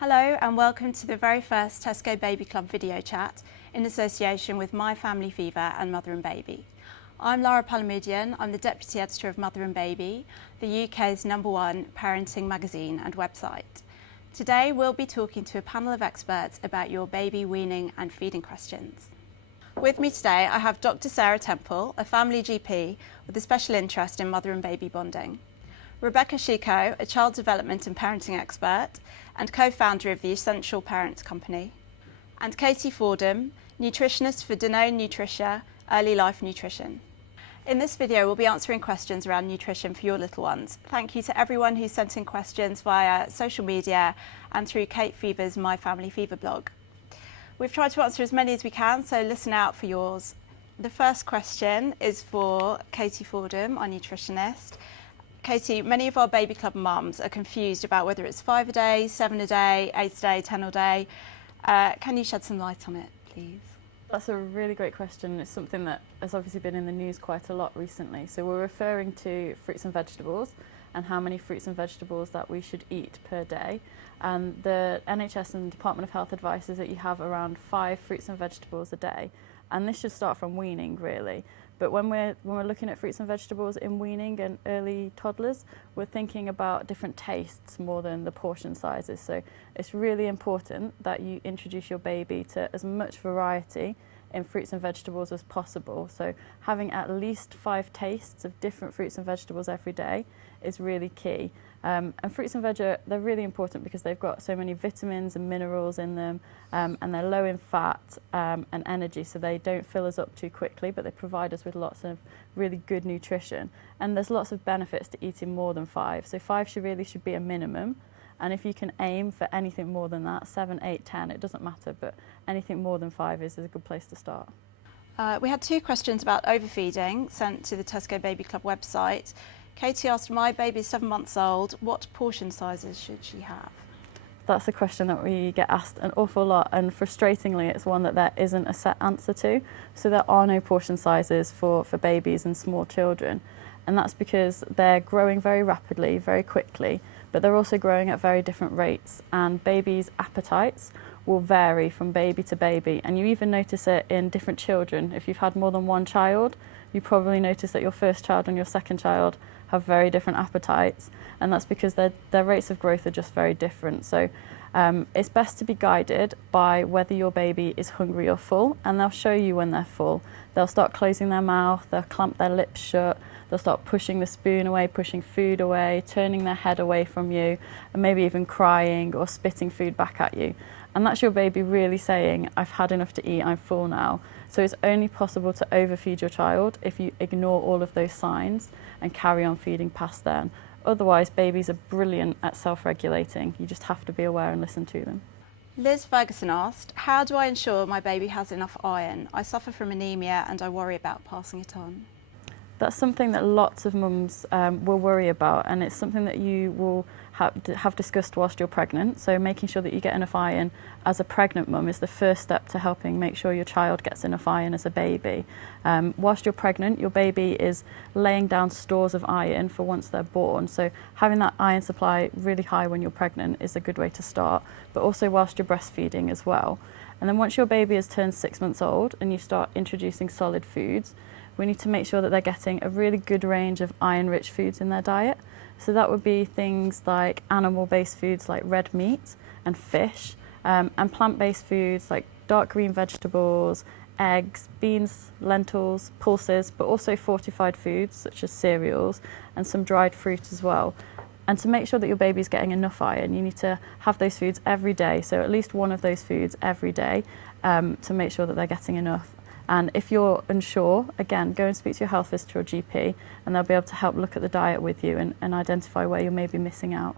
Hello and welcome to the very first Tesco Baby Club video chat in association with My Family Fever and Mother and Baby. I'm Laura Palamudian, I'm the Deputy Editor of Mother and Baby, the UK's #1 parenting magazine and website. Today we'll be talking to a panel of experts about your baby weaning and feeding questions. With me today I have Dr. Sarah Temple, a family GP with a special interest in mother and baby bonding. Rebecca Chico, a child development and parenting expert and co-founder of the Essential Parents Company. And Katie Fordham, nutritionist for Danone Nutricia, Early Life Nutrition. In this video we'll be answering questions around nutrition for your little ones. Thank you to everyone who sent in questions via social media and through Kate Fever's My Family Fever blog. We've tried to answer as many as we can, so listen out for yours. The first question is for Katie Fordham, our nutritionist. Katie, many of our baby club mums are confused about whether it's 5 a day, 7 a day, 8 a day, 10 a day. Can you shed some light on it, please? That's a really great question. It's something that has obviously been in the news quite a lot recently. So we're referring to fruits and vegetables and how many fruits and vegetables that we should eat per day. And the NHS and Department of Health advises that you have around 5 fruits and vegetables a day. And this should start from weaning, really. But when we're looking at fruits and vegetables in weaning and early toddlers, we're thinking about different tastes more than the portion sizes. So it's really important that you introduce your baby to as much variety in fruits and vegetables as possible. So having at least 5 tastes of different fruits and vegetables every day is really key. And fruits and veg, they're really important because they've got so many vitamins and minerals in them, and they're low in fat and energy, so they don't fill us up too quickly, but they provide us with lots of really good nutrition. And there's lots of benefits to eating more than 5. So 5 should be a minimum. And if you can aim for anything more than that, 7, 8, 10, it doesn't matter, but anything more than 5 is a good place to start. We had 2 questions about overfeeding sent to the Tesco Baby Club website. Katie asked, my baby is 7 months old, what portion sizes should she have? That's a question that we get asked an awful lot, and frustratingly it's one that there isn't a set answer to. So there are no portion sizes for babies and small children, and that's because they're growing very rapidly, very quickly, but they're also growing at very different rates, and babies' appetites will vary from baby to baby, and you even notice it in different children. If you've had more than one child, you probably notice that your first child and your second child have very different appetites, and that's because their rates of growth are just very different. So it's best to be guided by whether your baby is hungry or full, and they'll show you when they're full. They'll start closing their mouth, they'll clamp their lips shut, they'll start pushing the spoon away, pushing food away, turning their head away from you, and maybe even crying or spitting food back at you. And that's your baby really saying, I've had enough to eat, I'm full now. So it's only possible to overfeed your child if you ignore all of those signs and carry on feeding past then. Otherwise, babies are brilliant at self-regulating. You just have to be aware and listen to them. Liz Ferguson asked, how do I ensure my baby has enough iron? I suffer from anemia and I worry about passing it on. That's something that lots of mums will worry about, and it's something that you will have discussed whilst you're pregnant. So making sure that you get enough iron as a pregnant mum is the first step to helping make sure your child gets enough iron as a baby. Whilst you're pregnant, your baby is laying down stores of iron for once they're born. So having that iron supply really high when you're pregnant is a good way to start, but also whilst you're breastfeeding as well. And then once your baby has turned 6 months old and you start introducing solid foods, we need to make sure that they're getting a really good range of iron-rich foods in their diet. So that would be things like animal-based foods like red meat and fish, and plant-based foods like dark green vegetables, eggs, beans, lentils, pulses, but also fortified foods such as cereals and some dried fruit as well. And to make sure that your baby's getting enough iron, you need to have those foods every day, so at least one of those foods every day, to make sure that they're getting enough. And if you're unsure, again, go and speak to your health visitor or GP, and they'll be able to help look at the diet with you and identify where you may be missing out.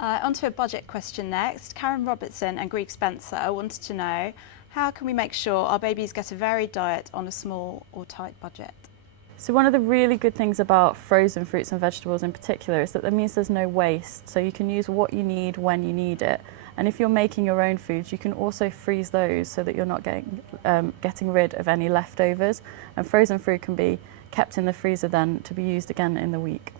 Onto a budget question next. Karen Robertson and Greek Spencer wanted to know, how can we make sure our babies get a varied diet on a small or tight budget? So one of the really good things about frozen fruits and vegetables in particular is that means there's no waste. So you can use what you need when you need it. And if you're making your own foods, you can also freeze those so that you're not getting rid of any leftovers. And frozen food can be kept in the freezer then to be used again in the week.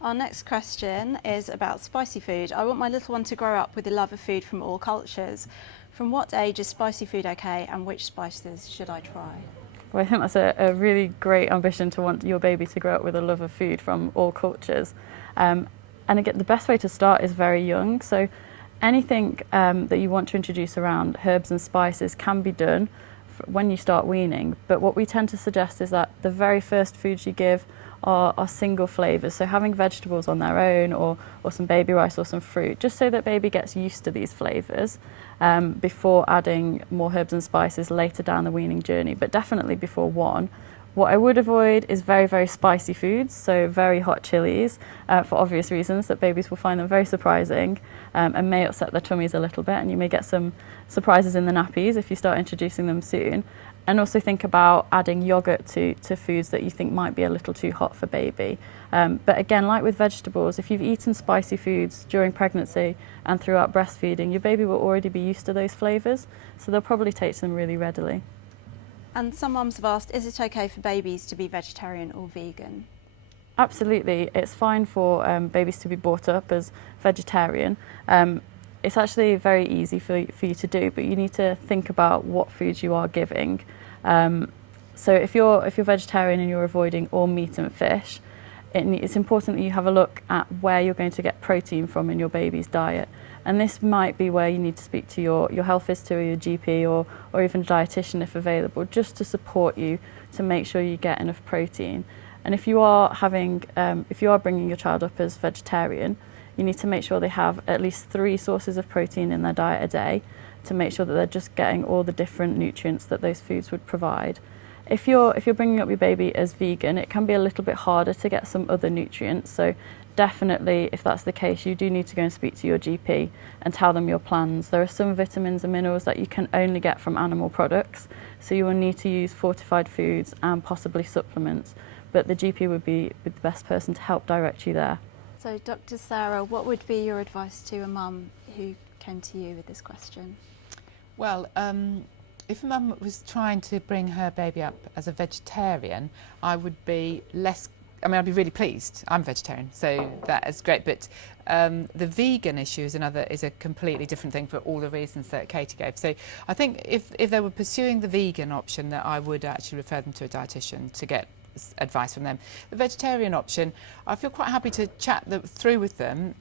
Our next question is about spicy food. I want my little one to grow up with a love of food from all cultures. From what age is spicy food okay, and which spices should I try? Well, I think that's a really great ambition, to want your baby to grow up with a love of food from all cultures. And again, the best way to start is very young. So anything that you want to introduce around herbs and spices can be done when you start weaning. But what we tend to suggest is that the very first foods you give are single flavours. So having vegetables on their own, or some baby rice or some fruit, just so that baby gets used to these flavours before adding more herbs and spices later down the weaning journey, but definitely before 1. What I would avoid is very, very spicy foods, so very hot chilies, for obvious reasons, that babies will find them very surprising and may upset their tummies a little bit, and you may get some surprises in the nappies if you start introducing them soon. And also think about adding yoghurt to foods that you think might be a little too hot for baby. But again, like with vegetables, if you've eaten spicy foods during pregnancy and throughout breastfeeding, your baby will already be used to those flavours, so they'll probably take to them really readily. And some mums have asked, is it okay for babies to be vegetarian or vegan? Absolutely, it's fine for babies to be brought up as vegetarian. It's actually very easy for you to do, but you need to think about what foods you are giving. So if you're vegetarian and you're avoiding all meat and fish, it's important that you have a look at where you're going to get protein from in your baby's diet. And this might be where you need to speak to your health visitor or your GP, or even a dietitian if available, just to support you to make sure you get enough protein. And if you are bringing your child up as vegetarian, you need to make sure they have at least 3 sources of protein in their diet a day, to make sure that they're just getting all the different nutrients that those foods would provide. If you're bringing up your baby as vegan, it can be a little bit harder to get some other nutrients. So definitely, if that's the case, you do need to go and speak to your GP and tell them your plans. There are some vitamins and minerals that you can only get from animal products, so you will need to use fortified foods and possibly supplements. But the GP would be the best person to help direct you there. So Dr. Sarah, what would be your advice to a mum who came to you with this question? Well, if a mum was trying to bring her baby up as a vegetarian, I would be I'd be really pleased. I'm vegetarian, so that is great. But the vegan issue is a completely different thing, for all the reasons that Katie gave. So I think if they were pursuing the vegan option, that I would actually refer them to a dietitian to get advice from them. The vegetarian option, I feel quite happy to chat through with them.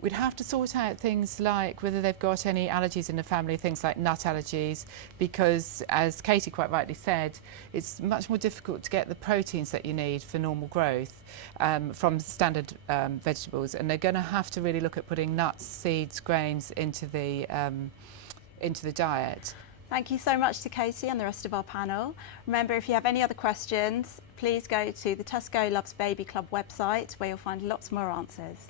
We'd have to sort out things like whether they've got any allergies in the family, things like nut allergies, because as Katie quite rightly said, it's much more difficult to get the proteins that you need for normal growth from standard vegetables, and they're going to have to really look at putting nuts, seeds, grains into the diet. Thank you so much to Katie and the rest of our panel. Remember, if you have any other questions, please go to the Tesco Loves Baby Club website, where you'll find lots more answers.